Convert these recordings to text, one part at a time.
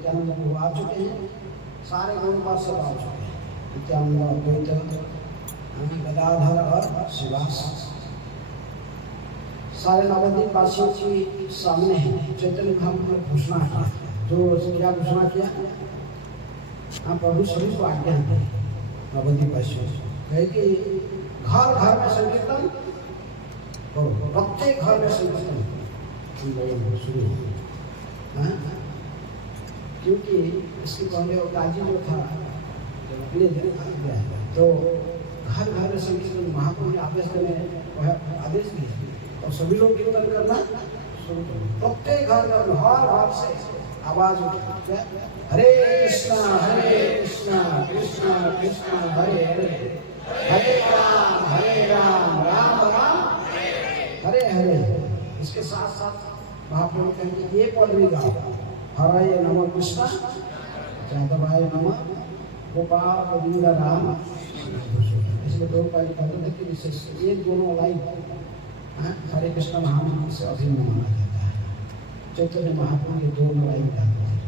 नित्यानंद प्रभु आ चुके हैं, सारे गौरपाद सब आ चुके हैं, नित्यानंद अद्वैत गदाधर और शिवास सारे नवद्वीप वासियों के सामने है। चैतन्य महाप्रभु ने घोषणा किया, जो क्या घोषणा किया? हाँ, प्रभु सभी को आज्ञा दी नवद्वीप वासियों कहे कि घर घर में संकीर्तन करो, प्रत्येक घर में संकीर्तन शुरू हो। क्योंकि इसके पहले काजी जो था धीरे धीरे भाग गया, तो घर घर में संकीर्तन महाप्रभु ने आदेश दिए और सभी लोग कीर्तन करना शुरू करो। प्रत्येक घर में हर घर से आवाज उठे, हरे कृष्णा कृष्णा कृष्णा हरे हरे, हरे राम राम राम हरे हरे। इसके साथ साथ महाप्रभु कहेंगे ये पद भी गाओ, हराय नमः कृष्णा, जादवाय नमः, गोपाल गोविंद राम। इसलिए दो पारी कहते थे कि विशेष ये दोनों लाइन हरे कृष्ण महामंत्र से अभिन्न माना जाता है। चैतन्य महाप्रभु ये दोनों लाइन गाते हैं,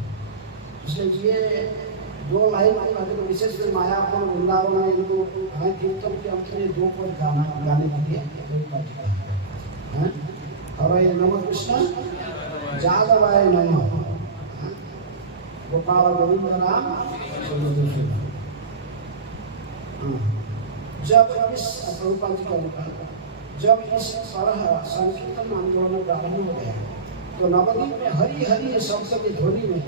इसलिए ये दो लाइन कहते तो विशेष में मायापुर वृंदावन में इनको कीर्तन के अंत में दो पद गाने के लिए दो पारी हरे नमः कृष्ण, जादवाय नमः, गोपाल गोविंद राम। जब इस प्रभुपाद जी का अनुसार जब इस तरह संकीर्तन आंदोलन प्रारंभ हो गया तो नवद्वीप में हरि हरि शब्द की ध्वनि में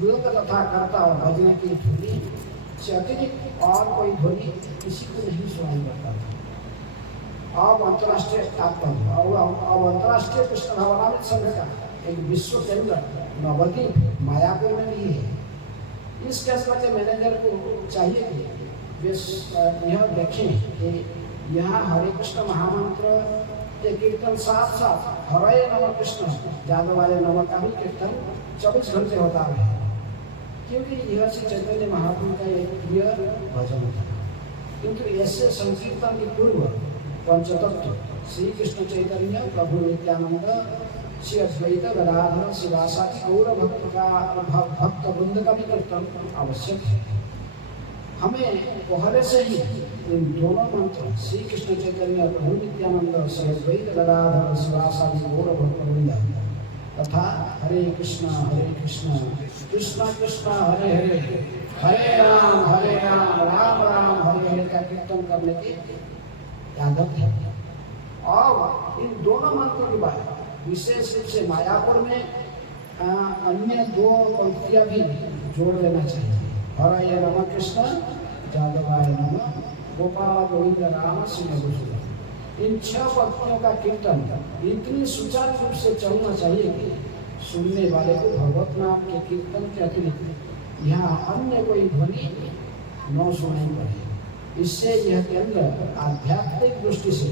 मृग तथा कर्ता और भजन की ध्वनि से अतिरिक्त और कोई ध्वनि किसी को नहीं सुनाई पड़ता था। अब अंतर्राष्ट्रीय अब अंतर्राष्ट्रीय कृष्ण भावनामृत संघ का एक विश्व केंद्र नवद्वीप मायापुर में भी है। इस केंद्र के मैनेजर को चाहिए कि यह देखें कि यहाँ हरे कृष्ण महामंत्र के कीर्तन साथ साथ हरे नमः कृष्ण जादवाय नमः का भी कीर्तन 24 घंटे होता है, क्योंकि यह श्री चैतन्य महाप्रभु का एक प्रिय भजन था। किंतु ऐसे संकीर्तन के पूर्व पंचतत्व श्री कृष्ण चैतन्य प्रभु नित्यानंद श्री अद्वैत गदाधर शिवासादि गौर भक्त वृंद का भी कीर्तन आवश्यक है। हमें पहले से ही इन दोनों मंत्र श्री कृष्ण चैतन्य प्रभु नित्यानंद श्री अद्वैत गदाधर शिवासादि गौर भक्त वृंद तथा हरे कृष्णा कृष्णा कृष्णा हरे हरे, हरे राम राम राम हरे हरे का कीर्तन करने की आदत है। और इन दोनों मंत्रों के बाद विशेष रूप से मायापुर में अन्य दो पंक्तियां भी जोड़ देना चाहिए, हरे नमः कृष्ण जादवाय नमः, गोपाल गोविंद राम श्री। इन 6 पंक्तियों का कीर्तन इतनी सुचारू रूप से चलना चाहिए कि सुनने वाले को भगवत नाम के कीर्तन के अतिरिक्त यहाँ अन्य कोई ध्वनि न सुनाई पड़े। इससे यह केंद्र आध्यात्मिक दृष्टि से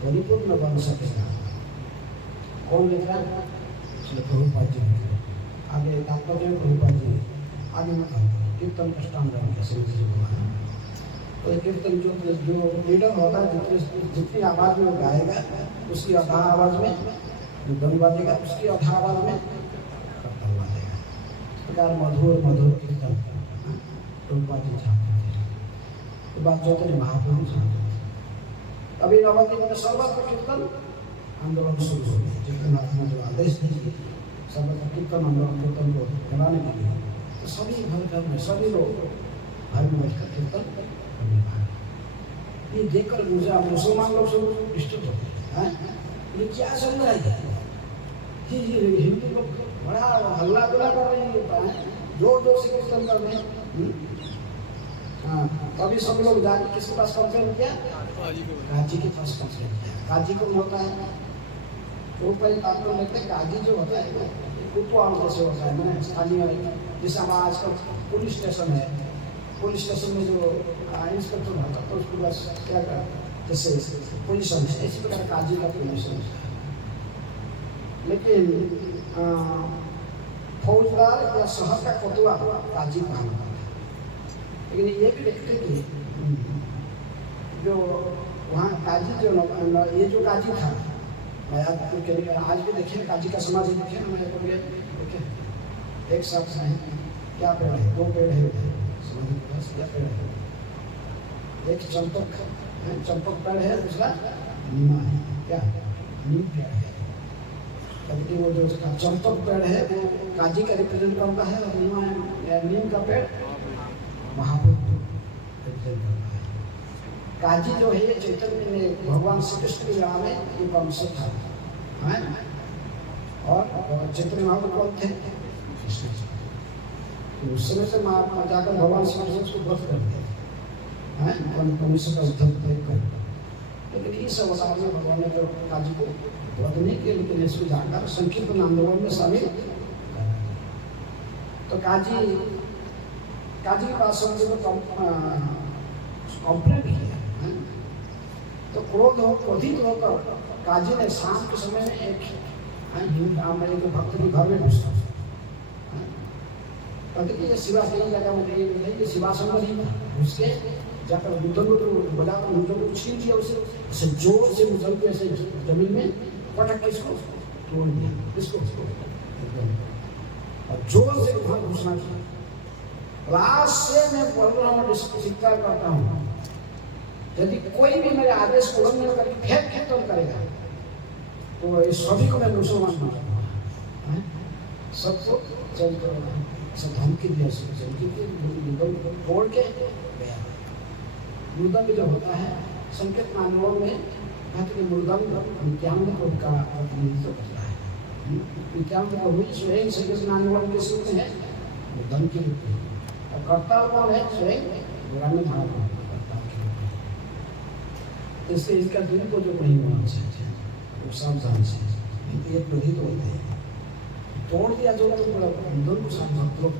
परिपूर्ण बन सकेगा। कौन लिख रहा है? प्रभुपाद जी। आगे तात्पर्य प्रभुपाद जी आगे में कीर्तन कष्टांग जी बोला। तो कीर्तन जो लीडर होता है जितनी आवाज में वो गाएगा उसकी आधा आवाज में जो धन बाजेगा उसकी आधा आवाज में कर्तन बाजेगा। इस प्रकार मधुर मधुर कीर्तन प्रभुपाद जी चाहते थे, तो बात चैतन्य महाप्रभु चाहते थे। अभी नवद्वीप में सर्वत्र कीर्तन आंदोलन शुरू हो गया। जितने महात्मा जो आदेश दिए सर्वत्र कीर्तन आंदोलन कीर्तन को बढ़ाने के लिए, तो सभी घर में सभी लोग घर में बैठकर कीर्तन करने लगे। ये देखकर मुसलमान लोग सब डिस्टर्ब होते हैं, ये क्या चल रहा है? हिंदू लोग बड़ा हल्ला गुला कर रहे हैं, जोर जोर से कीर्तन कर रहे हैं। अभी सब लोग जाके किसके पास कंप्लेन किया? काजी के पास कंप्लेन किया। काजी को होता है वो पहले आपको लगता है काजी जो होता है कुटवाल जैसे होता है, मैंने स्थानीय जैसे हमारा आजकल पुलिस स्टेशन है, पुलिस स्टेशन में जो इंस्पेक्टर होता है तो उसको बस क्या कर जैसे पोजीशन है, इसी प्रकार काजी का पोजीशन है। लेकिन फौजदार या शहर का कोतवा काजी कहा, लेकिन ये भी देखते कि जो वहाँ काजी जो ये जो काजी था, मैं आज भी देखिए काजी का समाज देखे ना, मैं देखे एक शख्स है क्या पेड़ है? 2 पेड़ है समाधि के पास। क्या पेड़ है? एक चंपक है, चंपक पेड़ है, दूसरा नीमा है। क्या नीम पेड़ है। क्योंकि वो जो उसका चंपक पेड़ है वो काजी का रिप्रेजेंट करता है और नीम का पेड़ महाभूत रिप्रेजेंट करता है। काजी जो है ये चैतन्य में भगवान श्री कृष्ण के यहाँ में ये वंश था, है? और चैतन्य महाप्रभु कौन थे? कृष्ण जी। तो उस समय से महात्मा जाकर भगवान श्री कृष्ण उसको व्रत करते हैं, मनुष्य का उद्धव कर। लेकिन इस अवतार में भगवान ने काजी को व्रत नहीं किया, लेकिन इसको जाकर संकीर्तन आंदोलन में शामिल। तो काजी के पास कंप्लेंट किया, तो क्रोधित होकर काजी ने शाम के समय में एक मेरे के भक्त के घर में घुसा। कहते कि ये शिवा कहीं जगह में ये शिवा संबंधी घुस के जाकर मुद्दन को बोला, तो मुद्दन को छीन दिया उसे जोर से मुद्दन को ऐसे जमीन में पटक के इसको तोड़ दिया, इसको और जोर से वहां घुसना किया। लास्ट से मैं बोल रहा हूँ, स्वीकार करता हूँ, यदि कोई भी मेरे आदेश को उल्लंघन करके फिर कीर्तन करेगा तो इस सभी को मैं मुसलमान बनाऊंगा। सबको चल सब धमकी दिया, मुद्दन को तोड़ के गया। मुद्दन जो होता है संकेत आंदोलन में कहते कि मुद्दन नित्यानंद प्रभु का प्रतिनिधित्व करता है। नित्यानंद प्रभु स्वयं संकेत आंदोलन के सूत्र है मुद्दन के रूप में, और कर्ता कौन है? स्वयं ग्रामीण महाप्रभु कर्ता के रूप में। इसलिए इसका दिल को जो नहीं होना चाहिए वो सावधान से, नहीं तो ये प्रतीत होते हैं। तोड़ दिया जो मुद्दन को साथ भक्त लोग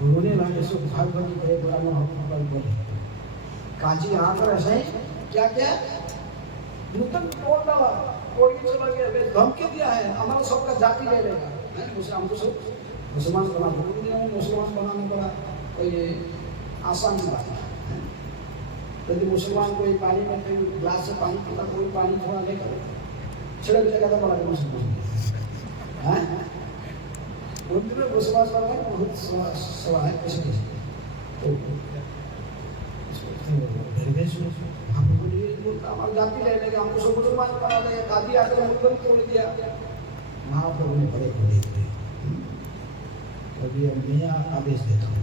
रोने लगे, सो भागवत गए ग्रामीण महाप्रभु बोले। काजी आकर ऐसा ही क्या क्या मुद्दन तोड़ डाला, तोड़ के चला गया, धमकी दिया है हमारा सबका जाति ले लेगा, हमको सब मुसलमान बना दो। मुसलमान बनाने का कोई आसान बात है। यदि मुसलमान कोई पानी में कोई ग्लास से पानी पीता, कोई पानी थोड़ा लेकर छिड़क देगा तो बड़ा मुसलमान है। उनमें विश्वास करना बहुत सवाल है। कैसे हमारे जाति ले लेगा, हमको सब मुसलमान बना देगा, काजी आकर मुद्दन तोड़ दिया। महाप्रभु ने बड़े बड़े अभी मैं आदेश देता हूँ,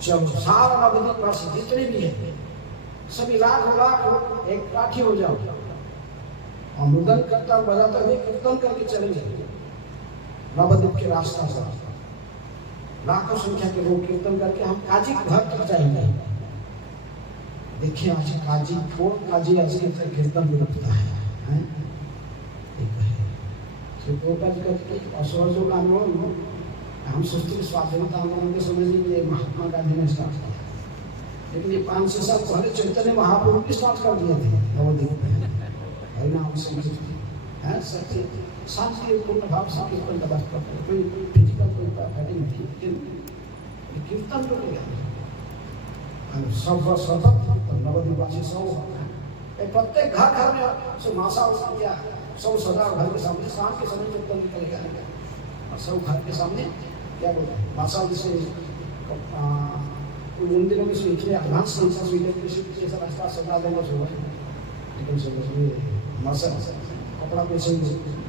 चलो सारा नवदीप वासी जितने भी है सभी लाख एक काठी हो जाओ और मुद्दन करता बजाता हुए कीर्तन करके चलेंगे नवदीप के रास्ता से। लाखों संख्या के लोग कीर्तन करके हम काजी के घर तक जाएंगे। देखिए आज काजी को आज के कीर्तन में रुकता है। असहयोग आंदोलन हम सोचते स्वाधीनता आंदोलन के समय ये महात्मा गांधी ने स्टार्ट किया, लेकिन ये 500 साल पहले चैतन्य महाप्रभु भी स्टार्ट कर दिए थे नवदीप में। हरिनाम संकीर्तन है, सत्य शांति पूर्ण भाव से कीर्तन का बात करते हैं। कोई फिजिकल कोई नहीं थी, लेकिन कीर्तन तो सब नवदीपवासी सब प्रत्येक घर में सब मासा किया, सब सजा घर के सामने शाम के समय कीर्तन निकलेगा और सब घर के सामने क्या बोलते हैं मासा जैसे उन दिनों में से इतने एडवांस जैसा रास्ता सजा देना सुबह, लेकिन सुबह मासा कपड़ा में से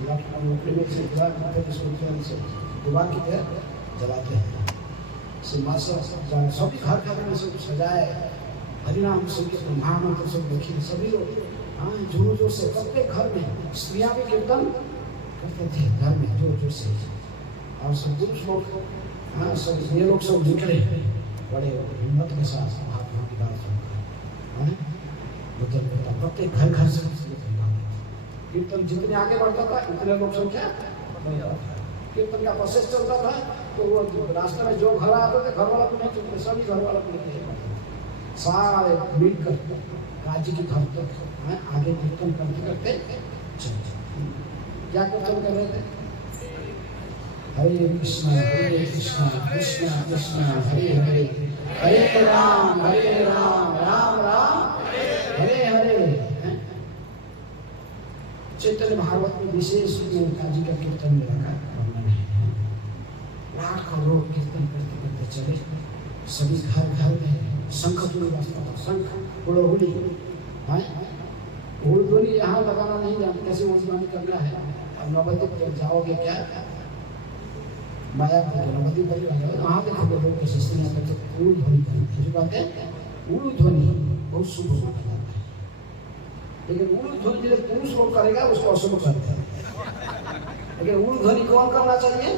लकड़ी में से दुआ की तरह जलाते हैं। सभी घर में सब सजाए, हरिनाम संकीर्तन महामंत्र सब लिखिए, सभी लोग हाँ जोर जोर से प्रत्येक घर में स्त्रियाँ भी कीर्तन करते थे घर में जोर जोर से, और सब पुरुष लोग हाँ सब ये लोग सब निकले बड़े हिम्मत के साथ महात्मा की बात सुनकर प्रत्येक घर से कीर्तन जितने आगे बढ़ता था उतने लोग संख्या कीर्तन का प्रोसेस चलता था। तो वो रास्ते में जो घर आते थे घर वाला को नहीं चलते, सभी घर वाला को नहीं, सारे मिलकर काजी के घर तक आगे कीर्तन करते करते क्या कीर्तन कर रहे थे? हरे कृष्णा कृष्ण कृष्ण हरे हरे, हरे राम राम राम हरे हरे। चैतन्य भागवत में विशेष काजी का कीर्तन में रखा वर्णन है। लाखों लोग कीर्तन करते चले। सभी घर घर में शंख चूड़ी बजता था, शंख हुड़हुड़ी, हुड़हुड़ी यहाँ लगाना नहीं जानते, कैसे उड़वानी करना है। अब नवद्वीप जाओगे क्या, माया नवद्वीप वहाँ पे खबर लोग कैसे स्त्रियाँ करते उड़ ध्वनि करते, जो कहते हैं उड़ ध्वनि बहुत शुभ माना जाता है। लेकिन उड़ ध्वनि जो पुरुष लोग करेगा उसको अशुभ करते हैं। लेकिन उड़ ध्वनि कौन करना चाहिए,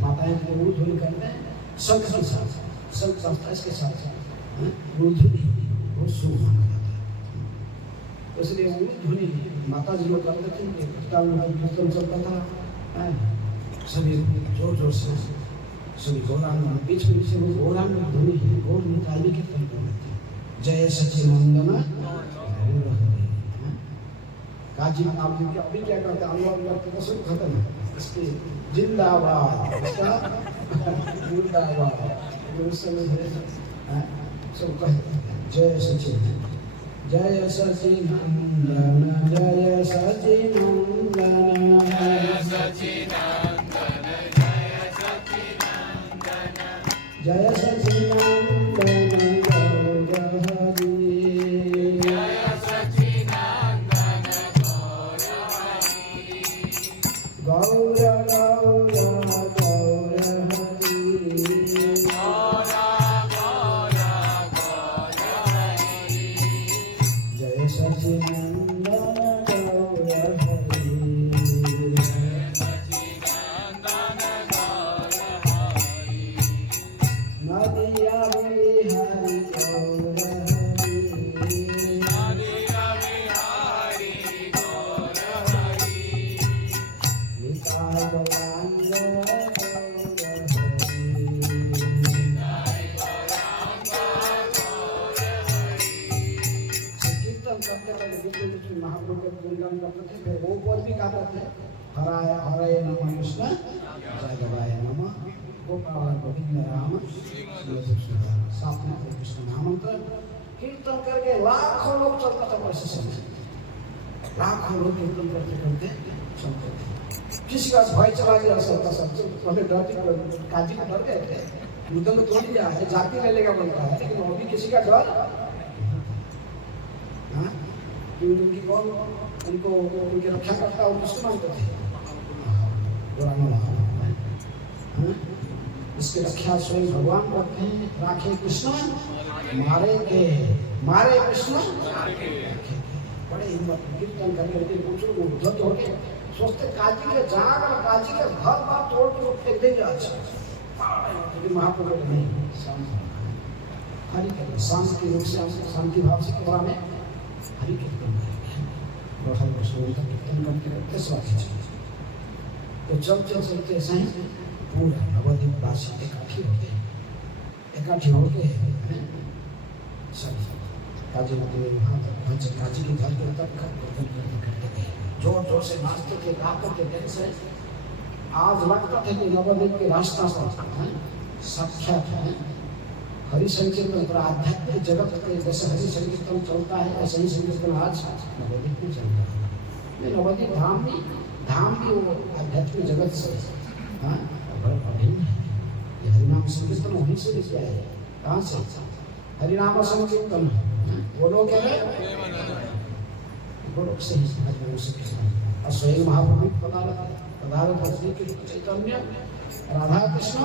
माताएं उड़ ध्वनि करते हैं शंख के साथ, शंख संस्था इसके साथ उड़ ध्वनि बहुत शुभ माना जाता है। इसलिए उड़ ध्वनि माता जी लोग करते थे, कीर्तन चलता था, सभी जोर जोर से सभी गौरांग बीच में से वो गौरांग ध्वनि गौर निकाय भी कीर्तन करते थे। जय सच्चिदानंद काजी नाम के अभी क्या करते हैं, अनुवाद करते सब खत्म है इसके जिंदाबाद, इसका जिंदाबाद सब कहते जय सच्चिदानंद, जय सच्चिदानंद, जय सच्चिदानंद, जय सच्चिदानंद, जय सच्चिदानंद, गौर गौर गौर हरि, गौर गौर गौर हरि, जय सच्चिदानंद गौर हरि, जय सच्चिदानंद गौर हरि, नदिया बिहारी गौर हरि, नदिया बिहारी गौर हरि, निताय गौरांग गौर हरि, निताय गौरांग गौर हरि। कीर्तन करते थे, बीच में महाप्रभु के गुणगान करते थे, फिर वो बोल भी गाते थे, हराय हराय नमः कृष्ण, जगवाय नमः, गोपाल गोविंद राम, साथ में कृष्ण नाम मंत्र कीर्तन करके लाखों लोग चलता था। वैसे समय लाखों लोग कीर्तन करते करते चलते थे। किसी का भय चला गया सबका सब, पहले डरते काजी को डर गए थे, युद्ध में थोड़ी जा है, जाति में लेगा बनता है, लेकिन वो भी किसी का डर उनकी कौन उनको उनकी रक्षा करता और किसको मानते थे, इसकी रक्षा स्वयं भगवान करते हैं। राखे कृष्ण मारे के, मारे कृष्ण बड़े हिम्मत कीर्तन करके कुछ उद्धत हो गए, सोचते काजी के जाग और काजी के घर बार तोड़ के फेंक देंगे। अच्छा लेकिन महाप्रभु नहीं, हरि कीर्तन शांति रूप से शांति भाव से केवल में हरि कीर्तन करेंगे, कीर्तन करते करते स्वास्थ्य तो चलते ऐसा ही पूरा नवद्वीप वासी इकट्ठी होते हैं, इकट्ठी होके सब काजी नदी में वहाँ तक पहुँचे, काजी के घर के तक कीर्तन करते गए, जोर जोर से नाचते थे, गाते थे। कैसे आज लगता था कि नवद्वीप के रास्ता पर साक्षात है हरि संकीर्तन पर आध्यात्मिक जगत के जैसे हरि संकीर्तन चलता है ऐसे ही संकीर्तन आज नवद्वीप में चल रहा है। ये नवद्वीप धाम भी वो आध्यात्मिक जगत से अभिन्न है। ये हरिनाम संकीर्तन वहीं से लिखा है, कहाँ से, हरिनाम संकीर्तन वो लोग क्या है, वो लोग से ही हरिनाम संकीर्तन। और स्वयं महाप्रभु पदार्थ श्री चैतन्य राधा कृष्ण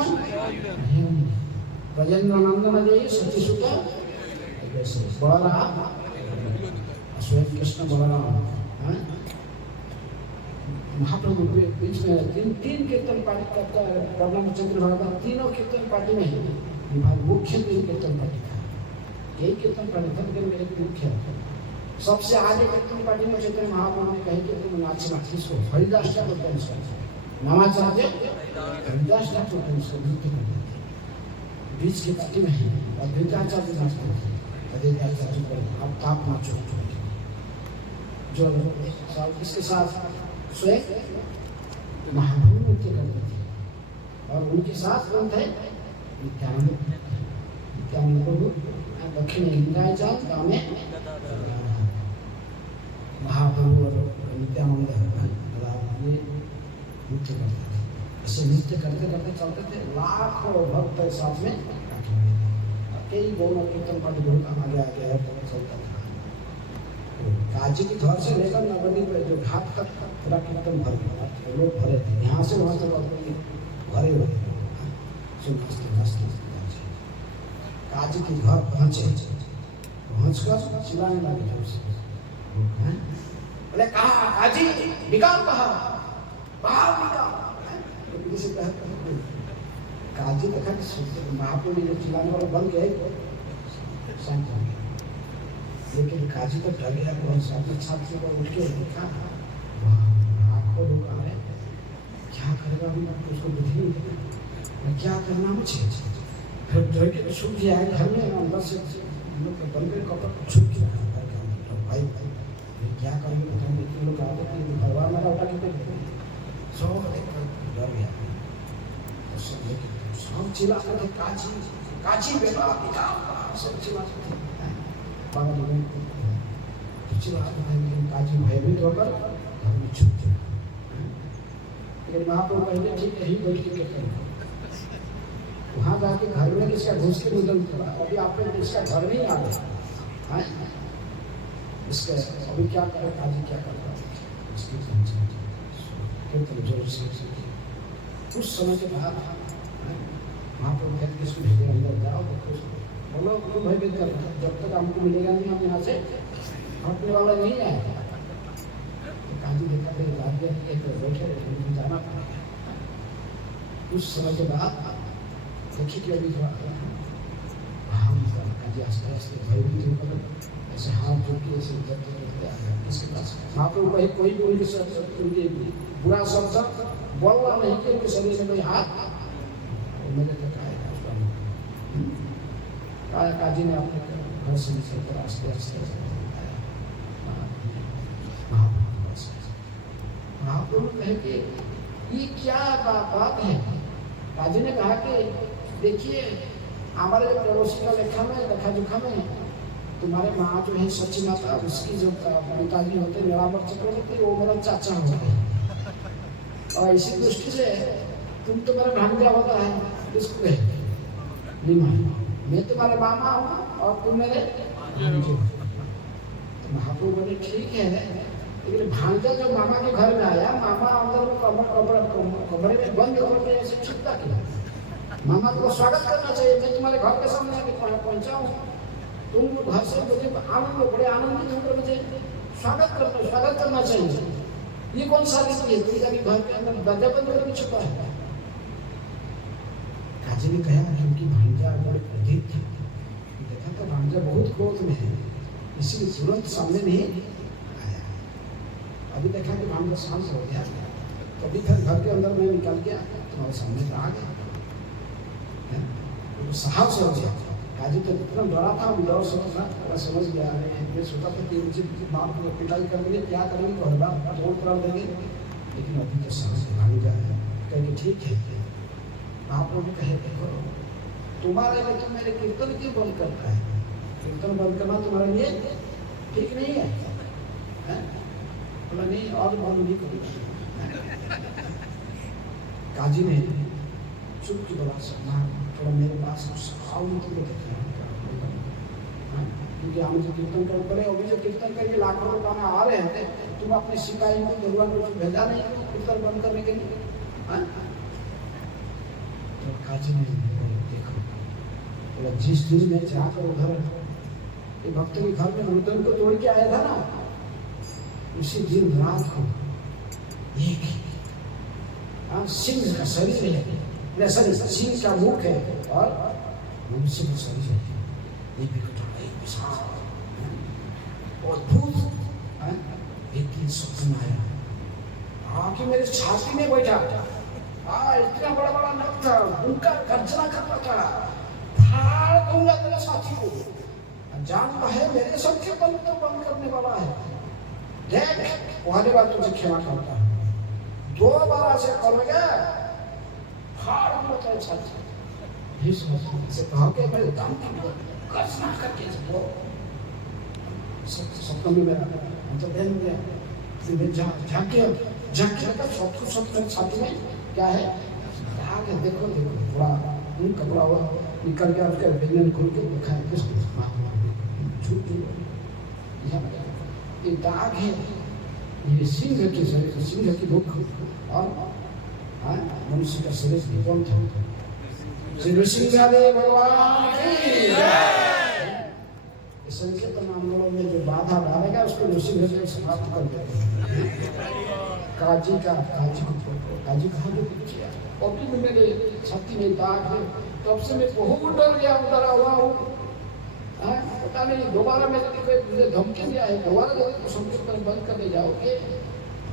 ब्रजेंद्र नंदन जय सचिसुत बलराम, स्वयं कृष्ण बलराम महाप्रभु के बीच में तीन कीर्तन पार्टी करता है। चंद्र भगवान तीनों कीर्तन पार्टी में मुख्य तीन कीर्तन पार्टी था, यही कीर्तन पार्टी था, लेकिन एक मुख्य सबसे आगे कीर्तन पार्टी में चैतन्य महाप्रभु ने कही कि तुम नाचना, किसको, हरिदास ठाकुर नवाचार्य हरिदास ठाकुर नृत्य करते थे बीच की पार्टी में, और द्विताचार्य नाचते थे, अब ताप नाचो जो इसके साथ स्वयं महाप्रभु नृत्य करते थे। और उनके साथ कौन थे, नित्यानंद प्रभु दक्षिण इंद्राय जान में महाप्रभु और नित्यानंद ये नृत्य करते थे। ऐसे नृत्य करते करते चलते थे, लाखों भक्त साथ में कई गौनों कीर्तन पद बहुत आगे आगे है चलता था। काजी के घर से लेकर नवनी पे जो घाट तक पूरा कीर्तन भर गया, लोग भरे थे, यहाँ से वहाँ तक भरे हुए थे। काजी के घर पहुँचे, पहुँचकर चिल्लाने लगे थे उसे, बोले कहा काजी निकाल, कहा बाहर निकाल। काजी देखा कि महाप्रभु ने चिल्लाने वाला बन गया, शांत हो गया। लेकिन काजी तो डर गया, बहुत साथ छात्र से उठ के देखा, आंखों लोग आ रहे, क्या करेगा अभी, उसको बुद्धि नहीं देगा, क्या करना मुझे। फिर डर के छुप गया है घर में, अंदर से बंद कर कपड़ा छुप गया घर के अंदर। भाई क्या करेंगे बताएंगे, इतने लोग आते थे, परिवार मेरा उठा के सब डर गया। सब चिल्लाते थे काजी काजी बेटा पिता, सब चिल्लाते थे। बाबा जी ने चिल्लाते थे, लेकिन काजी भयभीत होकर घर में छुप गया। लेकिन महाप्रभु कहते ठीक है, ही बैठ के कीर्तन वहाँ जाके घर में किसका घुस के निधन करा, अभी आपने इसका घर नहीं आ गया, इसके अभी क्या करे काजी, क्या कर रहा है इसकी कीर्तन जोर से। उस समय के बाद महाप्रभु कहते हैं इसको भेजे अंदर जाओ, देखो बोलो क्यों भयभीत कर रहे, जब तक हमको मिलेगा नहीं हम यहाँ से हटने वाला नहीं आएगा। तो काजी देखा थे राज्य एक बैठे रहे, जाना पड़ेगा। उस समय के बाद देखिए कि अभी थोड़ा हम काजी आस्ते आस्ते भयभीत होकर ऐसे हाथ जोड़ के ऐसे जब इसके पास महाप्रभु कहीं कोई भी उनके साथ उनके बुरा शब्द बोलना नहीं कि उनके शरीर में कोई हाथ मेरे तक आएगा। काजी ने अपने घर से निकलकर आस्ते आस्ते महाप्रभु कहे कि ये क्या बात है। काजी ने कहा कि देखिए हमारे जो पड़ोसी का देखा जोखा में तुम्हारे माँ जो है सच्ची माता, उसकी जो पिताजी होते नीलांबर चक्रवर्ती, वो मेरा चाचा होता है, और इसी दृष्टि से तुम तो मेरा भांजा होता है, इसको मैं तुम्हारे मामा हूँ और तुम मेरे भांजे हो। तो महाप्रभु बोले ठीक है, लेकिन भांजा जो मामा के घर में आया, मामा अंदर में कमरे में बंद करके ऐसे छुपता किया। मामा को स्वागत करना चाहिए, मैं तुम्हारे घर के सामने आके पहुंचा हूँ, तुम घर से मुझे आनंद, बड़े आनंदित होकर मुझे स्वागत करना चाहिए। ये कौन सा रीति है, तुम कभी घर के अंदर दरजा बंद करके छुपा है। काजी ने कहा क्योंकि भांजा बड़े क्रोधित था, देखा तो भांजा बहुत क्रोध में है, इसलिए तुरंत सामने नहीं आया। अभी देखा कि भांजा शांत हो गया, कभी फिर घर के अंदर में निकल गया, तुम्हारे सामने तो आ गया, तो साहस हो गया। काजी तो इतना डरा था, विदौर समझ गया, ये सोचा था कि मुझे बाप को पिटाई करेंगे, क्या करेंगे, तो हर बार तोड़ पड़ा देंगे, लेकिन अभी तो समझ भाग गया। कहेंगे ठीक है, आप लोग कहे देखो तुम्हारे लिए तो मेरे कीर्तन क्यों बंद करता है, कीर्तन बंद करना तुम्हारे लिए ठीक नहीं है, बोला नहीं और बंद नहीं करूँगा। काजी ने चुप की बोला सकना थोड़ा मेरे पास आओ, तुमको देखना, क्योंकि हम जो कीर्तन कर पड़े, अभी जो कीर्तन करके लाखों लोग आ रहे हैं, तुम अपने सिपाही को जरूर कुछ भेजा नहीं कीर्तन बंद करने के लिए। तो काजी ने देखो, बोला जिस दिन में जाकर उधर भक्त के घर में मृदन को तोड़ के आया था ना, उसी दिन रात को एक सिंह का शरीर है, सिंह का मुख है और मनुष्य का शरीर है, ये भी अद्भुत एक दिन स्वप्न आया, आके मेरे छाती में बैठा, इतना बड़ा बड़ा नख था, उनका गर्जना करता था, फाड़ दूंगा तेरे छाती को, जानता है मेरे सबके बल तो बंद करने वाला है, देख पहले बार तुझे क्षमा करता है, दो बार ऐसे करोगे फाड़ दूंगा तेरे छाती से कहा के मैं गर्जना करके सपने में मेरा अंतर्ध्यान गया, झांके छाती में क्या है के देखो देखो थोड़ा कपड़ा हुआ निकल गया, उसका व्यंजन खोल के दिखाया किसको, झूठ ये दाग है, ये सिंह के शरीर, सिंह की भूख और मनुष्य का शरीर कौन था? श्री नृसिंहदेव भगवान की संकीर्तन आंदोलन में जो बाधा डालेगा उसको नृसिंहदेव समाप्त कर देते हैं। काजी कहाँ जो कुछ और भी मेरे छाती में दाग है, तब से मैं बहुत डर गया, डरा हुआ हूँ। पता नहीं दोबारा मुझे धमकी दिया है, दोबारा जब संकीर्तन बंद करने जाओगे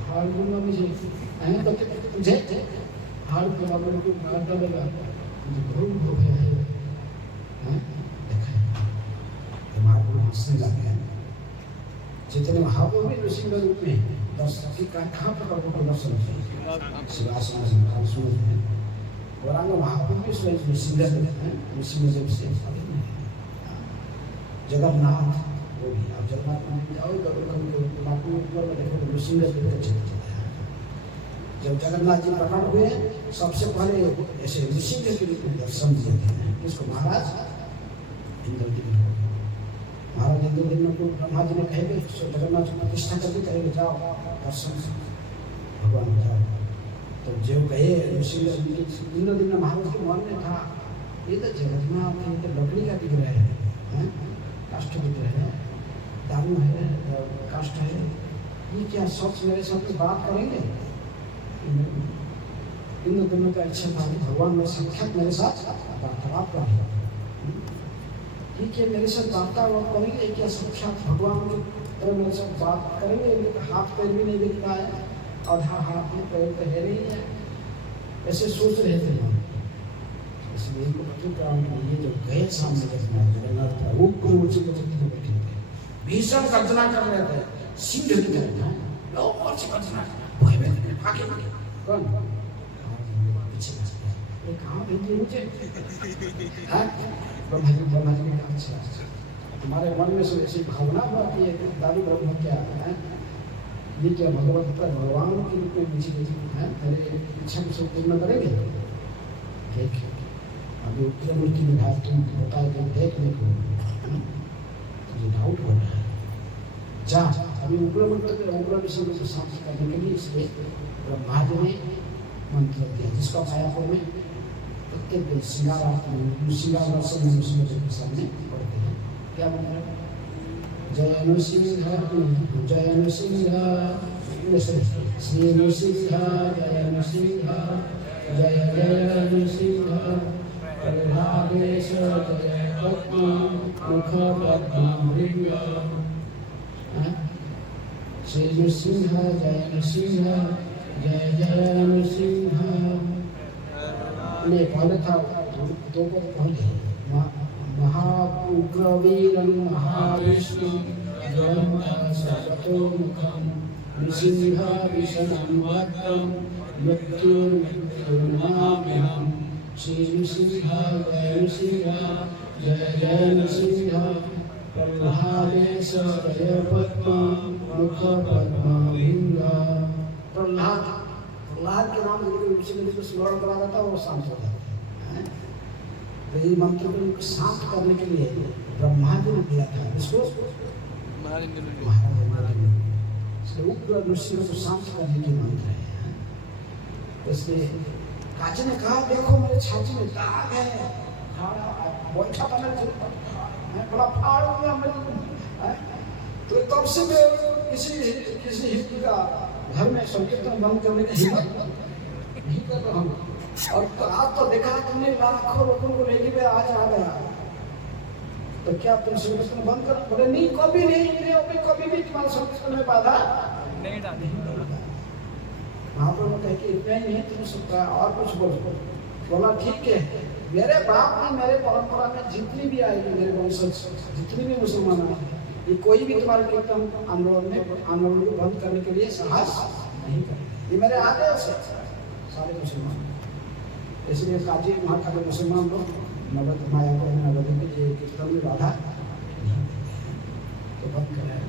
हार दूंगा मुझे, तुझे हार के बाबू को मार डालेगा, मुझे बहुत हो गया है। दिमाग में हंसने लग गया। जितने महापुरुष भी नृसिंह रूप में दर्शन की कहाँ पर दर्शन शिवासन गौरांग महापुरुष भी नृसिंह से जगन्नाथ वो भी, आप जगन्नाथ मंदिर जाओ देखो नृसिंह जब जगन्नाथ जी प्रकट हुए सबसे पहले ऐसे नृसिंह के रूप में दर्शन दिए थे। इसको महाराज इंद्रदेव को ब्रह्मा जी ने कहे जगन्नाथ की प्रतिष्ठा करके कहेंगे जाओ दर्शन भगवान जाओ। तो जो कहे इंद्रदेव महाराज के मन में था ये तो जगन्नाथ है, तो लकड़ी का दिख रहा है, काष्ठ दिख रहा है, दारू है, काष्ठ है, ये क्या सच मेरे साथ बात करेंगे? इंद्रदेव का इच्छा था कि भगवान में साक्षात मेरे साथ वार्तालाप करें, ठीक है मेरे साथ वार्तालाप करेंगे, क्या साक्षात भगवान तो मेरे साथ बात करेंगे? हाथ पैर भी नहीं दिख रहा है, आधा हाथ में पैर तो है नहीं है, ऐसे सोच रहे थे हम। इसलिए इनको पता ये जो गए सामने जगन्नाथ वो ऊंची बैठे थे, भीषण गर्जना कर रहे थे, सिंह की तरह और से गर्जना भय में भागे कौन पीछे ये कहाँ भेजे मुझे? ब्रह्मा जी ने कहा अच्छा तुम्हारे मन में से ऐसी भावना आती है कि दादी ब्रह्म क्या है, ये क्या भगवत पर भगवान के रूप में मुझे है, मेरे इच्छा को सब पूर्ण करेंगे? देख अभी उग्रमूर्ति में भाव तुम बताए थे, देख देखो मुझे डाउट हो रहा है, जा अभी उग्रमूर्ति उग्र विषय को शांत करने के लिए इसलिए ब्रह्मा जी ने मंत्र दिया, जिसका मायापुर में प्रत्येक दिन श्रृंगार के सामने पढ़ते हैं। क्या मंत्र? जय नृसिंह जय नृसिंह श्री नृसिंह जय नृसिंह जय जय नृसिंह प्रह्लादेश जय पद्म मुख पद्मभृंग। श्री नृसिंह जय नृसिंह जय जय नृसिंह। ने पहले था दो को पहले महाउग्रवीरं महाविष्णु सर्वतोमुखं नृसिंह विष्णुं वक्रं मृत्युर्मृत्युर्नमाम्यहं। श्री नृसिंह जय नृसिंह जय जय नृसिंह प्रह्लादेश जय पद्म मुख पद्मभृंग। प्रह्लाद के नाम को स्मरण करा जाता है, वो शांत हो जाता है। तो ये मंत्र को शांत करने के लिए ब्रह्मा जी ने दिया था, इसको महाराज उग्र नृसिंह को शांत करने की मंत्र है। इसलिए काजी ने कहा देखो मेरे छाती में दाग है, बैठा था मैं बड़ा फाड़ हुआ मैं, तो तब से मैं किसी हिंदू का घर में संकीर्तन बंद करने का हिम्मत नहीं कर रहा हूँ। और तो आज तो देखा तुमने लाखों लोगों को लेके में आज आ गया, तो क्या तुम संकीर्तन बंद कर? बोले नहीं कभी नहीं, कभी भी तुम्हारे संकीर्तन में बाधा नहीं डाली। महाप्रभु कहे कि इतना ही नहीं तुम सकता और कुछ बोलो। बोला ठीक है, मेरे बाप में मेरे परंपरा में जितनी भी आएगी, मेरे वंशज जितनी भी मुसलमान आए, ये कोई भी तुम्हारे कीर्तन आंदोलन को बंद करने के लिए साहस नहीं करेगा। ये मेरे आदेश है सारे मुसलमान। इसलिए काजी वहाँ का जो मुसलमान लोग नवद माया को नवद के कीर्तन में बाधा नहीं तो बंद करें।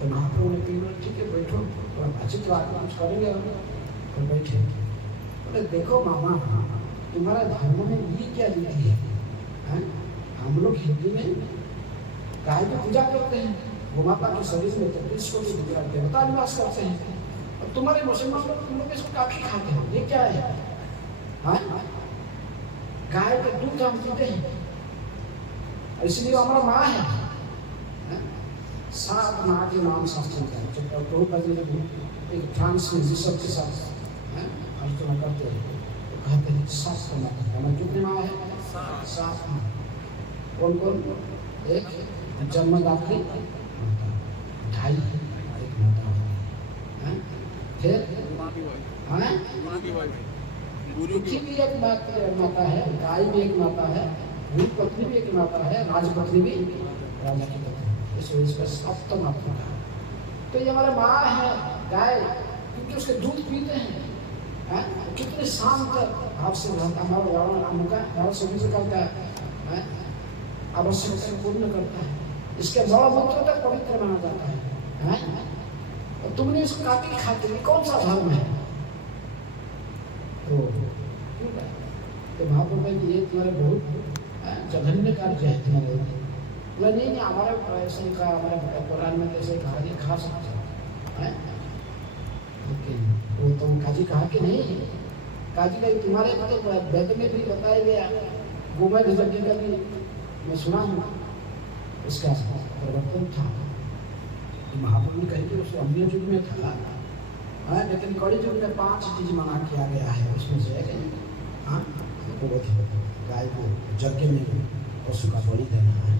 तो महाप्रभु ने कहा ठीक है बैठो, थोड़ा बातचीत तो आगे कुछ करेंगे। तो बैठे, बोले देखो मामा तुम्हारा धर्म में ये क्या रीति है? हम लोग हिंदू में गाय की पूजा करते हैं, गोमाता के शरीर में 33 कोटि देवता निवास करते हैं, और तुम्हारे मुसलमान लोग तुम लोग इसको काफी खाते हो, ये क्या है? हाँ, गाय के दूध हम पीते हैं, इसलिए हमारा माँ है। सात माँ के नाम शास्त्र एक फ्रांस में जिस सबके साथ अर्चना करते हैं तो कहते हैं सात माँ, कितने माँ है? सात माँ। कौन कौन? एक जन्मदात्री ढाई एक माता होती है, फिर पृथ्वी भी एक माता है, गाय भी एक माता है, भूल पत्नी भी एक माता है, राजपत्नी भी राजा की पत्नी, इसलिए इसका सप्त माता है। तो ये हमारा माँ है गाय, क्योंकि उसके दूध पीते हैं। कितने शांत भाव से रहता हमारा हमारा सभी से करता है, आवश्यकता पूर्ण करता है, इसके मल-मूत्र तक पवित्र माना जाता है। और तुमने इसको काटी खाते, कौन सा धर्म है? तो महाप्रभु कहते ये तुम्हारे बहुत जघन्य कार्य है तुम्हारे। बोला नहीं हमारे ऐसे का हमारे कुरान में कैसे कहा नहीं खा सकते हैं, लेकिन वो तुम काजी कहा कि नहीं, काजी का तुम्हारे मतलब वेद में भी बताया गया, गोमय यज्ञ का भी मैं सुना हूँ, इसका प्रवर्तन था। महाप्रभु कहेंगे उस अन्य युग में था, लेकिन कड़ी युग में 5 चीज मना किया गया है, उसमें से गाय को यज्ञ में पशु का बलि देना है,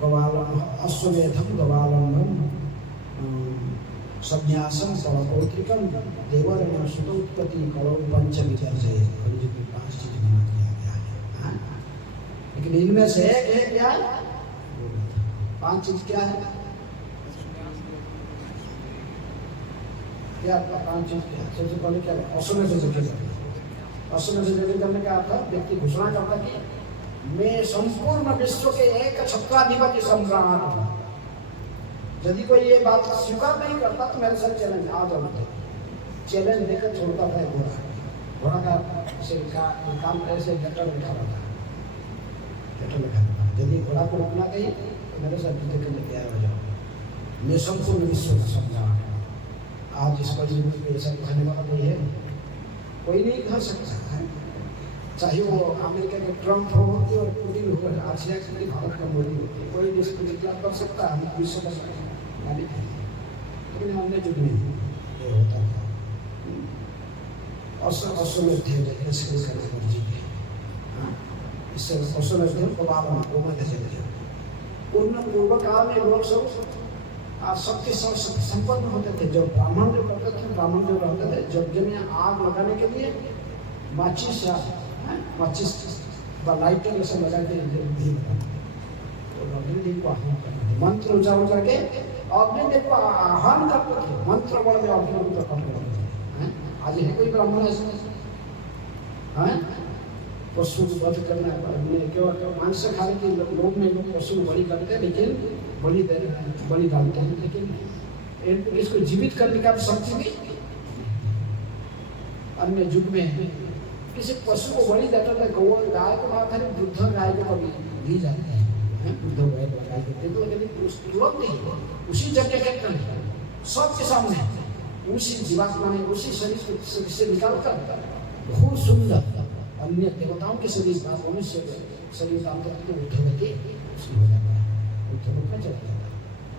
गवालन अश्वमेधम गवालंबम संन्यासम पौत्रिकम देवरम सुतोत्पत्ति करो पंचमी चर्चे। कड़ी युग में 5 चीज मना किया गया है, लेकिन इनमें से एक है क्या? 5 चीज क्या है? क्या 5 चीज क्या? सबसे पहले क्या? अश्वमेध यज्ञ। अश्वमेध यज्ञ करने का अर्थ व्यक्ति घोषणा करता कि मैं संपूर्ण विश्व के एक छत्राधिपति सम्राट हूँ। यदि कोई ये बात स्वीकार नहीं करता तो मेरे साथ चैलेंज आ जाओ। चैलेंज देकर छोड़ता था घोड़ा का काम ऐसे गटर लिखा रहता है, गटर लिखा रहता है। यदि घोड़ा को रोकना चाहिए तो मेरे साथ जूते के लिए तैयार हो जाओ, मैं संपूर्ण विश्व का सम्राट। आज इस पर ऐसा कहने वाला कोई है? कोई नहीं कह सकता है, चाहे वो अमेरिका के ट्रम्प हो और पुतिन हो, आसिया के भारत का मोदी हो, कोई देश को डिक्लेयर कर सकता है, हम विश्व का मालिक है। लेकिन अन्य युग में ये होता था। अश्वमेध यज्ञ शुरू करने पर जीते, इससे अश्वमेध को बाबा गोमय यज्ञ पूर्व काल में लोग सब शक्ति संपन्न होते थे। जब ब्राह्मण जो करते थे, ब्राह्मण जो रहते थे, यज्ञ में आग लगाने के लिए माचिस लाइटर ऐसे लगा के अग्निदेव को आह्वान करते थे, मंत्र उच्चारण करके अग्निदेव को आह्वान करते थे, मंत्र बल में अग्नि को प्रकट करते थे। आज है कोई ब्राह्मण ऐसे पशु को वध करना केवल मांस खाने के लोग में लोग पशु को बलि करते हैं, लेकिन बलि डालते हैं, लेकिन इसको जीवित करने का शक्ति भी अन्य युग में किसी पशु को बलि देता था। गाय को मारता है, वृद्ध गाय को कभी दी जाती है, वृद्ध गाय को गाय देते तो लेकिन तुरंत ही उसी यज्ञ क्षेत्र में सबके सामने उसी जीवात्मा ने उसी शरीर से निकाल कर बहुत सुंदर अन्य देवताओं के शरीर का मनुष्य शरीर का उद्धव के उसकी हो जाता है, उद्धव का चला जाता है,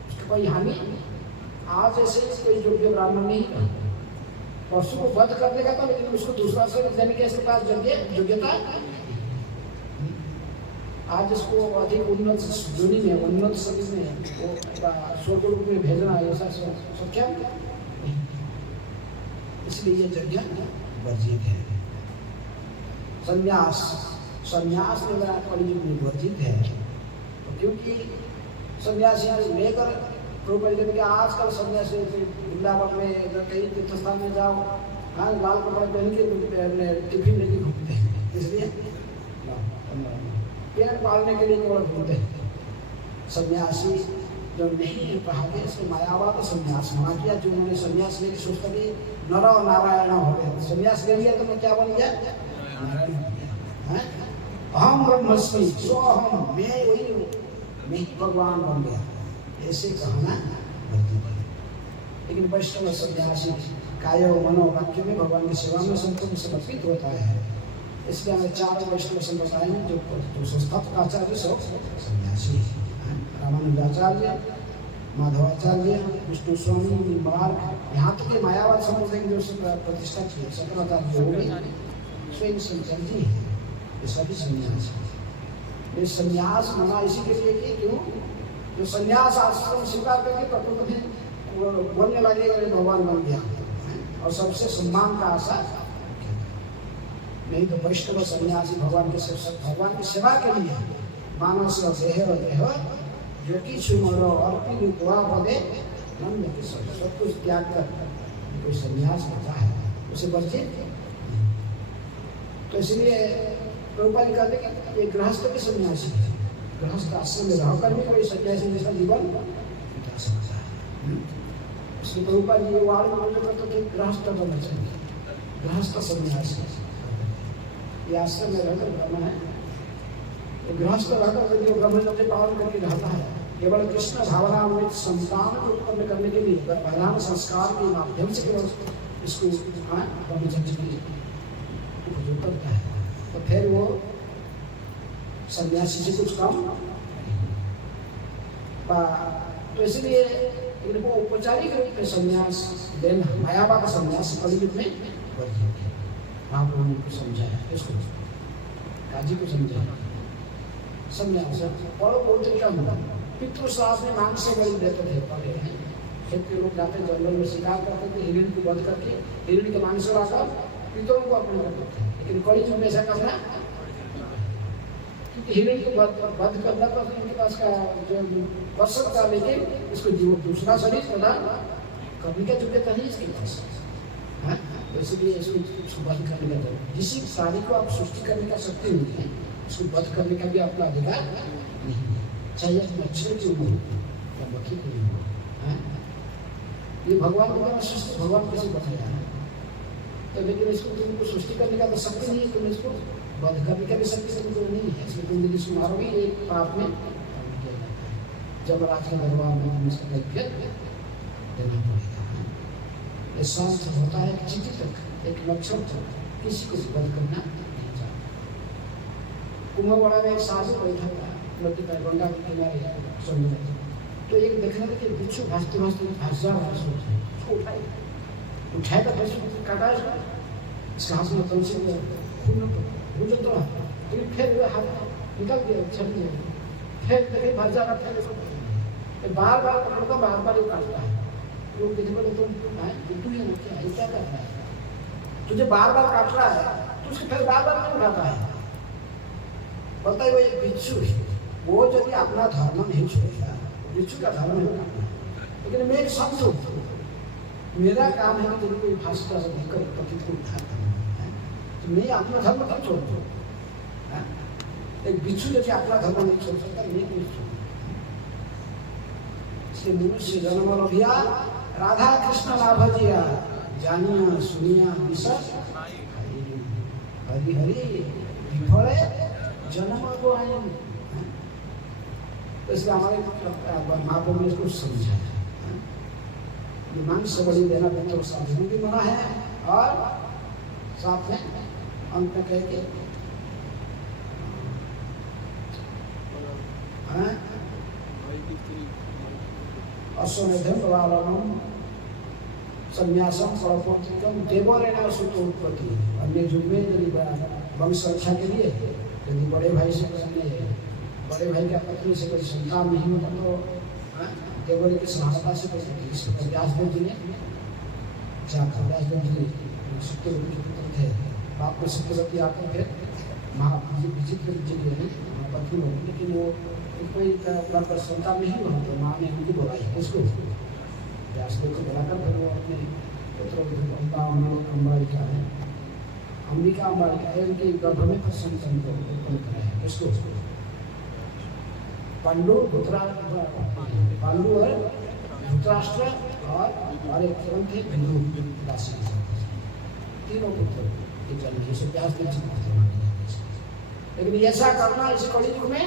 उसकी कोई हानि। आज ऐसे कोई योग्य ब्राह्मण नहीं करता, पशु को वध कर देगा तो, लेकिन उसको दूसरा से देने के इसके पास योग्यता। आज इसको अधिक उन्नत दुनी में उन्नत शरीर में वो स्वर्गलोक में भेजना ऐसा सब क्या, इसलिए ये यज्ञ वर्जित है। संन्यास में कलियुग में वर्जित है, क्योंकि सन्यासी लेकर प्रभु के आजकल सन्यासी वृंदावन में कहीं तीर्थ स्थान में जाओ, हाँ लाल कपड़ा पहन के टिफिन लेके घूमते हैं, इसलिए पेड़ पालने के लिए केवल घूमते हैं। सन्यासी जो नहीं पढ़ाते इसको मायावाद संन्यास मना किया। जो उन्होंने संन्यास लेके सोचता कि नर नारायण हो गया। संन्यास ले लिया तो मैं क्या बन गया? नारायण बन गया। हैं? अहम ब्रह्मस्मि, सो अहम, मैं वही हूँ, मैं ही भगवान बन गया, ऐसे कहना वर्जित है। लेकिन वैष्णव सन्यासी काय मनो वाक्य में भगवान की सेवा में संपूर्ण समर्पित होता है। इसलिए हमें 4 वैष्णव संप्रदाय में जो संस्थापक आचार्य सब सन्यासी हैं। रामानुजाचार्य, माधवाचार्य, विष्णु स्वामी, मार्ग, यहाँ तक कि मायावाद समुदाय की जो प्रतिष्ठा की है शंकराचार्य वो भी स्वयं शंकर जी है। ये सभी सन्यास है। ये सन्यास मना इसी के लिए कि क्यों? जो सन्यास आश्रम स्वीकार करके प्रकृति में बोलने लगेगा भगवान बन गया और सबसे सम्मान का आशा, नहीं तो वैष्णव सन्यासी भगवान की सेवा के लिए मानस देह देह जो कि सुमरो अर्पित दुआ पदे नंद के सब कुछ त्याग कर कोई सन्यास होता है उसे वर्जित। तो इसलिए प्रभुपाद कहते कि ये गृहस्थ के सन्यासी है, गृहस्थ आश्रम में रहकर भी कोई सन्यासी जैसा जीवन बिता सकता है। इसलिए प्रभुपाद जी ये वार्ड में जो करते थे गृहस्थ बनना चाहिए, गृहस्थ सन्यासी। ये आश्रम में रहकर रहना है, गृहस्थ रहकर यदि ब्रह्मचर्य पालन करके रहता है केवल कृष्ण भावना में संतान को उत्पन्न करने के लिए प्रधान संस्कार के माध्यम से केवल इसको ब्रह्मचर्य की उपयोग करता है तो फिर वो सन्यासी से कुछ कम। तो इसलिए इनको औपचारिक रूप में संन्यास देना, मायावा का संन्यास कलयुग में वर्जित है। महाप्रभु ने उनको समझाया, इसको काजी को समझाया संन्यास बड़ो पौत्री का हुआ। पितृ श्राद्ध में मांग से बलि देते थे पहले, खेत के लोग जाते जंगल में शिकार करते थे, हिरण को वध करके हिरण के मांग से लाकर पितरों को अर्पण करते थे। लेकिन कलयुग में ऐसा करना, क्योंकि हिरण को वध करना तो उनके पास का जो वर्षक था, लेकिन इसको दूसरा शरीर प्रदान करने का योग्यता नहीं इसके पास है। तो इसलिए इसको वध करने का जरूर, जिस प्राणी को आप सृष्टि करने का शक्ति नहीं है उसको वध करने का भी अपना अधिकार नहीं है, चाहे मच्छर की हो या मक्खी की हो। ये भगवान को कहना सृष्टि भगवान कैसे बताया है तो, लेकिन इसको तुमको सृष्टि करने का तो शक्ति नहीं है, तुम इसको वध करने का भी शक्ति तुमको नहीं है, इसलिए तुम यदि इसको मारोगे एक पाप में किया जाता है। जब राज के दरबार में तुम इसका कैफियत देना पड़ेगा। ये शांत होता है एक चीटी तक, एक मच्छर तक किसी को वध करना नहीं चाहता। कुंभमेला में एक साधु बैठा था नदी पर, गंगा के किनारे समुद्र, तो एक देखने लगे बिच्छू भाजते भाजते भाषा उसको उठाए तो पशु काटा इसका हाथ में तुलसी खून तो फिर हाथ निकल गया छट गया, फिर देखे भाजा का फिर बार बार पकड़ता बार बार काटता है। लोग देखने बोले तुम ही क्या है, क्या कर रहा है, तुझे बार बार काट रहा है तो उसको फिर बार बार क्यों उठाता है? बोलता है वो एक बिच्छू है, वो यदि अपना धर्म नहीं छोड़ेगा, बिच्छू का धर्म नहीं काटना, लेकिन मैं एक संत हूँ, मेरा काम है कि कोई भाषा से देखकर पतित को उद्धार करना है, तो मैं अपना धर्म क्यों छोड़ दूँ? एक बिच्छू यदि अपना धर्म नहीं छोड़ सकता, मैं क्यों छोड़? इसलिए मनुष्य जन्म लभिया राधा कृष्ण लाभ जिया, जानिया सुनिया विशेष हरि हरि विफले जन्म को आए। तो इसलिए हमारे महाप्रभु ने इसको समझा, मांस बलि देना तो साधु भी मना है, और साथ में अंत में कह के अश्वमेधम प्रवालनम संन्यासम परपौत्रिकम देवरेण सुतो उत्पत्ति। अन्य युग में यदि वंश रक्षा के लिए यदि बड़े भाई से बड़े भाई का पत्नी से कोई संतान नहीं होता तो देवरी की सहायता से कर सकती है। व्यासदेव जी ने जाकर व्यासदेव जी सत्यवती के पुत्र थे, बाप को सत्यवती आकर फिर विचित्र जी ने पत्नी होगी, लेकिन वो कोई पर संतान नहीं हुआ तो माँ ने उनको बुलाई, किसको? व्यासदेव को बुलाकर फिर वो अपने पुत्र अंबालिका है, अंबिका अंबालिका है, उनके गर्भ में फिर संतान को उत्पन्न कराया, किसको? पांडु और धृतराष्ट्र और एक तुरंत थे विदुर दासी, तीनों पुत्र एक जन्म के से प्यास में पुत्र माने जाते हैं। लेकिन ऐसा करना इस कलि युग में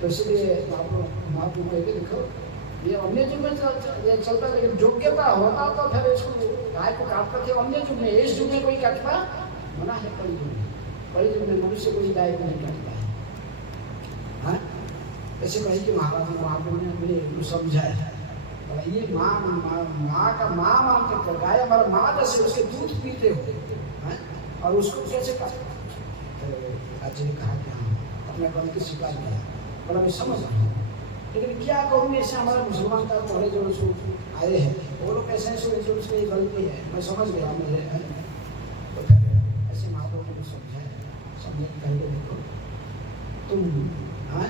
तो इसलिए महाप्रभु कहते देखो ये अन्य युग में ये चलता, लेकिन योग्यता होता तो फिर इसको गाय को काटते थे अन्य युग में। इस युग में कोई काटता मना है, कलि युग में, कलि युग में मनुष्य कोई गाय को नहीं काटता है। हाँ ऐसे कही कि महाप्रभु ने मुझे समझाया, ये माँ का माँ मानते थे, गाय हमारा माँ जैसे उसके दूध पीते हो और उसको कैसे काटते। तो आज ने कहा कि हाँ अपने गलती स्वीकार किया, बोला मैं समझ रहा हूँ, लेकिन क्या करूँ ऐसे हमारे मुसलमान का पहले जो आए हैं वो लोग कैसे जो उसकी गलती है, मैं समझ गया मुझे है। तो फिर ऐसे महाप्रभु को समझाया, समझे पहले देखो तुम हाँ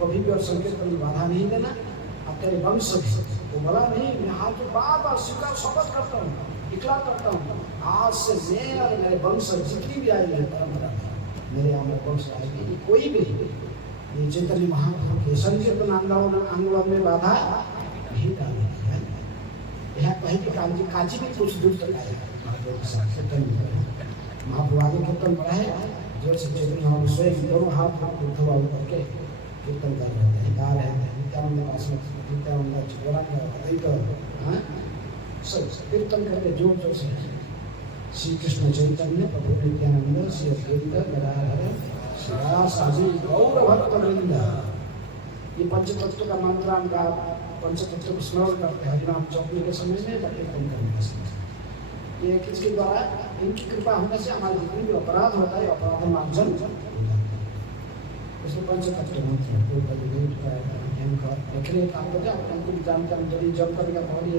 कभी भी और संकेत पर बाधा नहीं देना, अब तेरे वंश वो बोला नहीं, मैं हाथ के बार बार स्वीकार शपथ करता हूँ, इकला करता हूँ, आज से मैं और मेरे वंश जितनी भी आएगी परंपरा मेरे यहाँ में वंश आएगी, कोई भी ये चैतन्य महाप्रभु के संकीर्तन आंदोलन में बाधा नहीं डालेगी है। यह कहीं की काजी भी कुछ दूर तक आएगा महाप्रभु के साथ कीर्तन महाप्रभु आगे कीर्तन पढ़ा है, जो चैतन्य महाप्रभु स्वयं दोनों हाथ उठवा करके कीर्तन कर रहे हैं, गा रहे हैं, नित्यानंद पास में नित्यानंद छोड़ा सब कीर्तन करके जोर जोर से श्री कृष्ण चैतन्य प्रभु नित्यानंद श्री अद्वैत गदाधर श्रीवास आदि गौर भक्त वृंद। ये पंचतत्व का मंत्र का पंचतत्व को स्मरण करते हैं हरिनाम जपने के समय में, कीर्तन करने के समय। ये किसके द्वारा, इनकी कृपा होने से हमारे जितने भी अपराध होता है अपराध मार्जन इसमें पंचतत्व मंत्र जानकारी